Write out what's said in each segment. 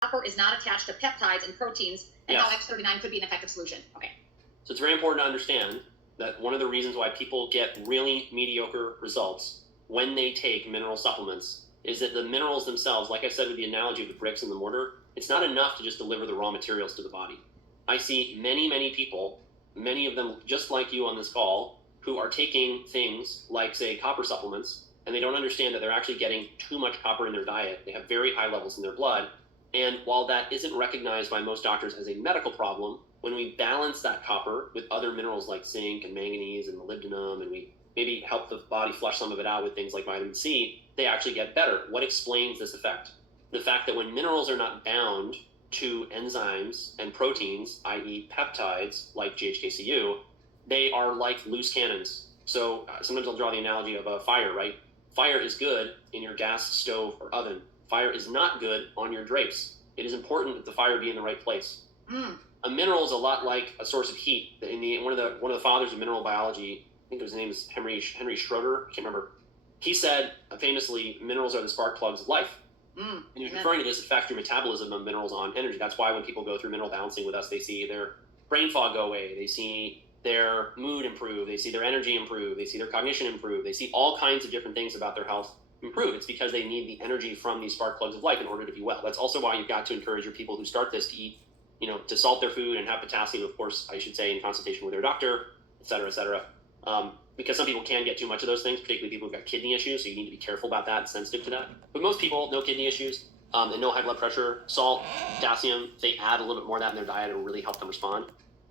copper is not attached to peptides and proteins, and Yes. how X39 could be an effective solution. Okay. So it's very important to understand that one of the reasons why people get really mediocre results when they take mineral supplements is that the minerals themselves, like I said with the analogy of the bricks and the mortar, it's not enough to just deliver the raw materials to the body. I see many people, many of them just like you on this call, who are taking things like, say, copper supplements, and they don't understand that they're actually getting too much copper in their diet. They have very high levels in their blood. And while that isn't recognized by most doctors as a medical problem, when we balance that copper with other minerals like zinc and manganese and molybdenum, and we maybe help the body flush some of it out with things like vitamin C, they actually get better. What explains this effect? The fact that when minerals are not bound to enzymes and proteins, i.e. peptides like GHKCU, they are like loose cannons. So sometimes I'll draw the analogy of a fire, right? Fire is good in your gas stove or oven. Fire is not good on your drapes. It is important that the fire be in the right place. A mineral is a lot like a source of heat. One of the fathers of mineral biology, I think his name is Henry Schroeder, I can't remember. He said famously, minerals are the spark plugs of life. And he was referring to this effect through metabolism of minerals on energy. That's why when people go through mineral balancing with us, they see their brain fog go away. They see their mood improve. They see their energy improve. They see their cognition improve. They see all kinds of different things about their health improve. It's because they need the energy from these spark plugs of life in order to be well. That's also why you've got to encourage your people who start this to eat, to salt their food and have potassium, of course, I should say, in consultation with their doctor, et cetera, et cetera. Because some people can get too much of those things, particularly people who've got kidney issues, so you need to be careful about that and sensitive to that. But most people, no kidney issues, and no high blood pressure, salt, potassium, they add a little bit more of that in their diet, it will really help them respond.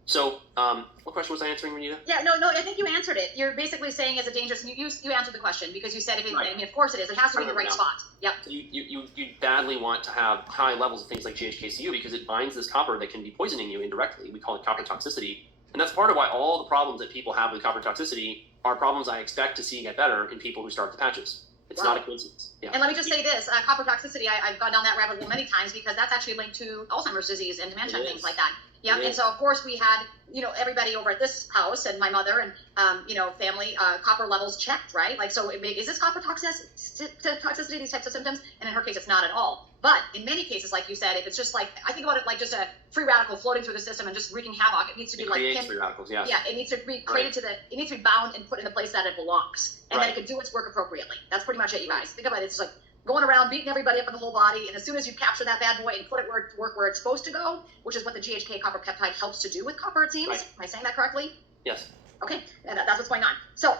So, what question was I answering, Renita? Yeah, no, I think you answered it. You're basically saying it's a dangerous, you answered the question because you said, Right. I mean, of course it is. It has to be in the right spot. Yep. So you badly want to have high levels of things like GHKCU because it binds this copper that can be poisoning you indirectly. We call it copper toxicity. And that's part of why all the problems that people have with copper toxicity are problems I expect to see get better in people who start the patches. It's not a coincidence. Yeah. And let me just say this, copper toxicity, I've gone down that rabbit hole many times because that's actually linked to Alzheimer's disease and dementia and things like that. Yeah, and so of course we had, everybody over at this house and my mother and, family, copper levels checked, right? Like, so is this copper toxicity, these types of symptoms? And in her case, it's not at all. But in many cases, like you said, if it's just like, I think about it like just a free radical floating through the system and just wreaking havoc, it needs to be free radicals, yes. Yeah, it needs to be created it needs to be bound and put in the place that it belongs. And then it can do its work appropriately. That's pretty much it, you guys. Think about it. It's like going around beating everybody up in the whole body, and as soon as you capture that bad boy and put it where it's supposed to go, which is what the GHK copper peptide helps to do with copper, it seems. Am I saying that correctly? Yes. Okay, and that's what's going on. So